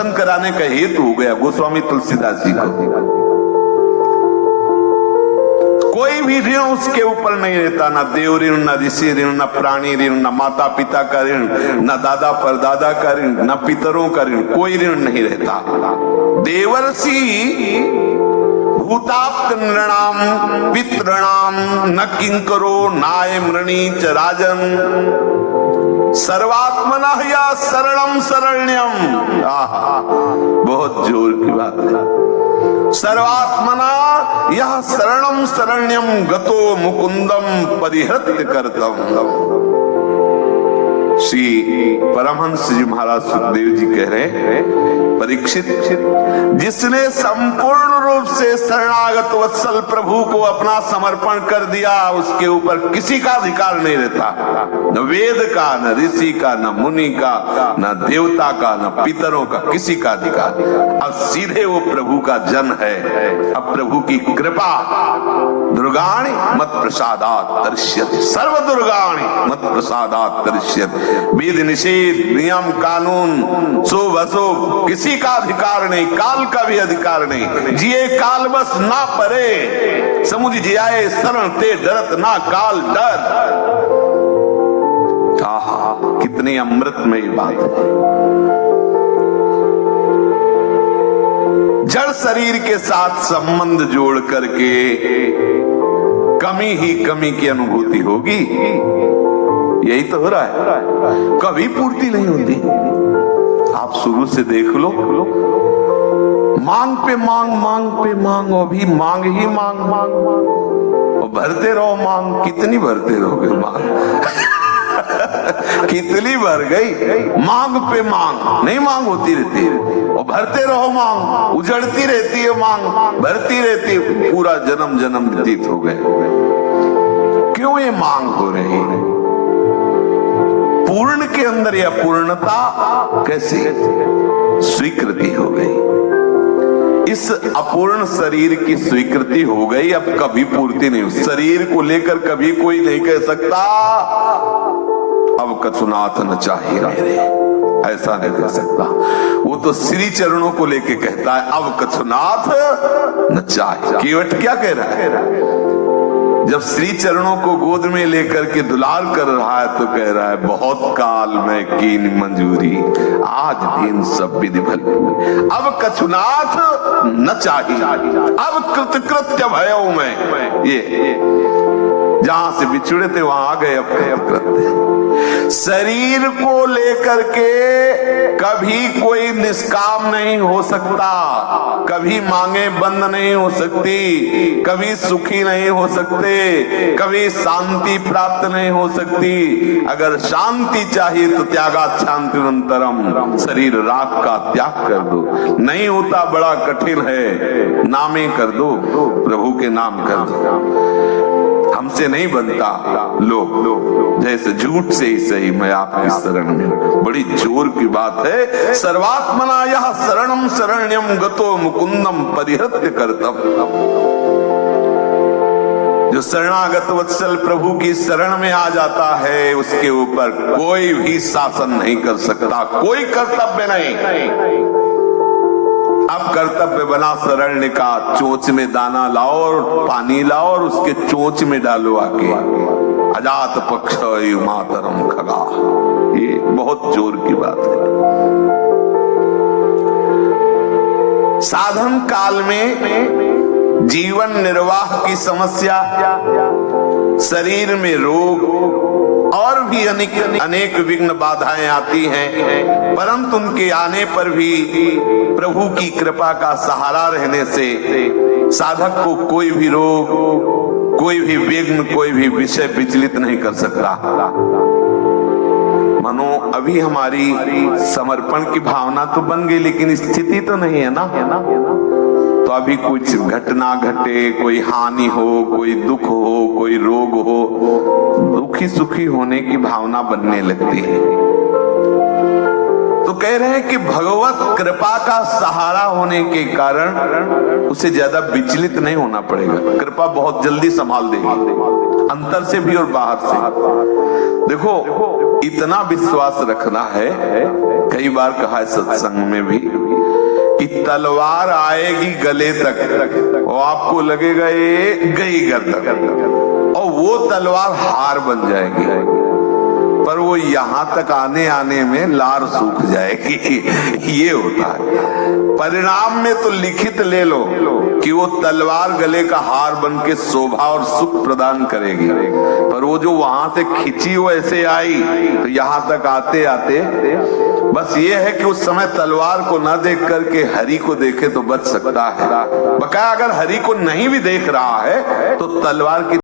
दर्शन कराने का हेतु हो गया गोस्वामी तुलसीदास जी को। कोई भी ऋण उसके ऊपर नहीं रहता, ना देव ऋण, ना ऋषि ऋण, ना प्राणी ऋण, ना माता पिता का ऋण, ना दादा परदादा का ऋण, ना पितरों का ऋण, कोई ऋण नहीं रहता। देवर्षि भूताप्त नृणाम पितृणाम न किंकरो नाय मृणी च राजन सर्वात्मना या शरणम शरण्यम। बहुत जोर की बात है। सर्वात्मना यह शरणम शरण्यम गतो मुकुंदम परिहृत्य करतम। श्री परमहंस जी महाराज सुखदेव जी कह रहे हैं, परीक्षित, जिसने संपूर्ण रूप से शरणागत वत्सल प्रभु को अपना समर्पण कर दिया, उसके ऊपर किसी का अधिकार नहीं रहता, न वेद का, न ऋषि का, न मुनि का, न देवता का, न पितरों का, किसी का अधिकार। अब सीधे वो प्रभु का जन है। अब प्रभु की कृपा, दुर्गाणि मत प्रसादात् तरिष्यति, सर्व दुर्गाणि मत प्रसादात् तरिष्यति। वेद निषेध, नियम कानून, शुभ अशुभ किसी का अधिकार नहीं, काल का भी अधिकार नहीं। जिए काल बस ना परे, समुझ जियाए शरण ते डरत ना काल डर। आहा, कितनी अमृतमयी बात है। जड़ शरीर के साथ संबंध जोड़ करके कमी ही कमी की अनुभूति होगी। यही तो हो रहा है, कभी पूर्ति नहीं होती। आप शुरू से देख लो, मांग पे मांग, मांग पे मांग, अभी मांग ही मांग मांग मांग, और भरते रहो मांग। कितनी भरते रहोगे मांग? कितनी भर गई? मांग पे मांग, नहीं मांग होती रहती है, और भरते रहो मांग, उजड़ती रहती है मांग, भरती रहती है। पूरा जन्म जन्म व्यतीत हो गए। क्यों ये मांग हो रही है? पूर्ण के अंदर यह पूर्णता कैसी स्वीकृति हो गई? इस अपूर्ण शरीर की स्वीकृति हो गई, अब कभी पूर्ति नहीं। शरीर को लेकर कभी कोई नहीं कह सकता अब कछुनाथ न चाहिए मेरे, ऐसा नहीं कह सकता। वो तो श्री चरणों को लेके कहता है अब कछुनाथ न चाहिए। केवट क्या कह रहा है? जब श्री चरणों को गोद में लेकर के दुलार कर रहा है तो कह रहा है बहुत काल में कीन मंजूरी, आज दिन सब विधि भल। अब कछुनाथ न चाहिए, अब कृतकृत्य भयो में। ये जहां से बिछुड़े थे वहां आ गए। अब कृत्य शरीर को लेकर के कभी कोई निष्काम नहीं हो सकता, कभी मांगे बंद नहीं हो सकती, कभी सुखी नहीं हो सकते, कभी शांति प्राप्त नहीं हो सकती। अगर शांति चाहिए तो त्यागात् शान्तिरन्तरम्, शरीर राग का त्याग कर दो। नहीं होता, बड़ा कठिन है, नामे कर दो, प्रभु के नाम कर दो। हमसे नहीं बनता, लो जैसे झूठ से ही सही मैं आपकी शरण में। बड़ी जोर की बात है। सर्वात्मना यह शरणम शरण्यम गतो मुकुंदम परिहृत्य करतम। जो शरणागत वत्सल प्रभु की शरण में आ जाता है, उसके ऊपर कोई भी शासन नहीं कर सकता, कोई कर्तव्य नहीं। अब कर्तव्य बना शरण्य का, चोंच में दाना लाओ और पानी लाओ और उसके चोंच में डालो आके। अजात पक्ष मातरम खगा, ये बहुत जोर की बात है। साधन काल में जीवन निर्वाह की समस्या, शरीर में रोग और भी अनेक विघ्न बाधाएं आती हैं, परंतु उनके आने पर भी प्रभु की कृपा का सहारा रहने से साधक को कोई भी रोग, कोई भी विघ्न, कोई भी विषय विचलित नहीं कर सकता। मानो अभी हमारी समर्पण की भावना तो बन गई, लेकिन स्थिति तो नहीं है ना। तो अभी कुछ घटना घटे, कोई हानि हो, कोई दुख हो, कोई रोग हो, दुखी सुखी होने की भावना बनने लगती है। तो कह रहे हैं कि भगवत कृपा का सहारा होने के कारण उसे ज्यादा विचलित नहीं होना पड़ेगा। कृपा बहुत जल्दी संभाल देगी, अंतर से भी और बाहर से। देखो, इतना विश्वास रखना है कई बार कहा है सत्संग में भी कि तलवार आएगी गले तक और आपको लगेगा ये गई गर्दन, और वो तलवार हार बन जाएगी, पर वो यहां तक आने आने में लार सूख जाएगी। ये होता है। परिणाम में तो लिखित ले लो कि वो तलवार गले का हार बन के शोभा और सुख प्रदान करेगी, पर वो जो वहां से खिंची वो ऐसे आई तो यहां तक आते आते बस ये है कि उस समय तलवार को ना देख करके हरि को देखे तो बच सकता है। बकाया अगर हरि को नहीं भी देख रहा है तो तलवार की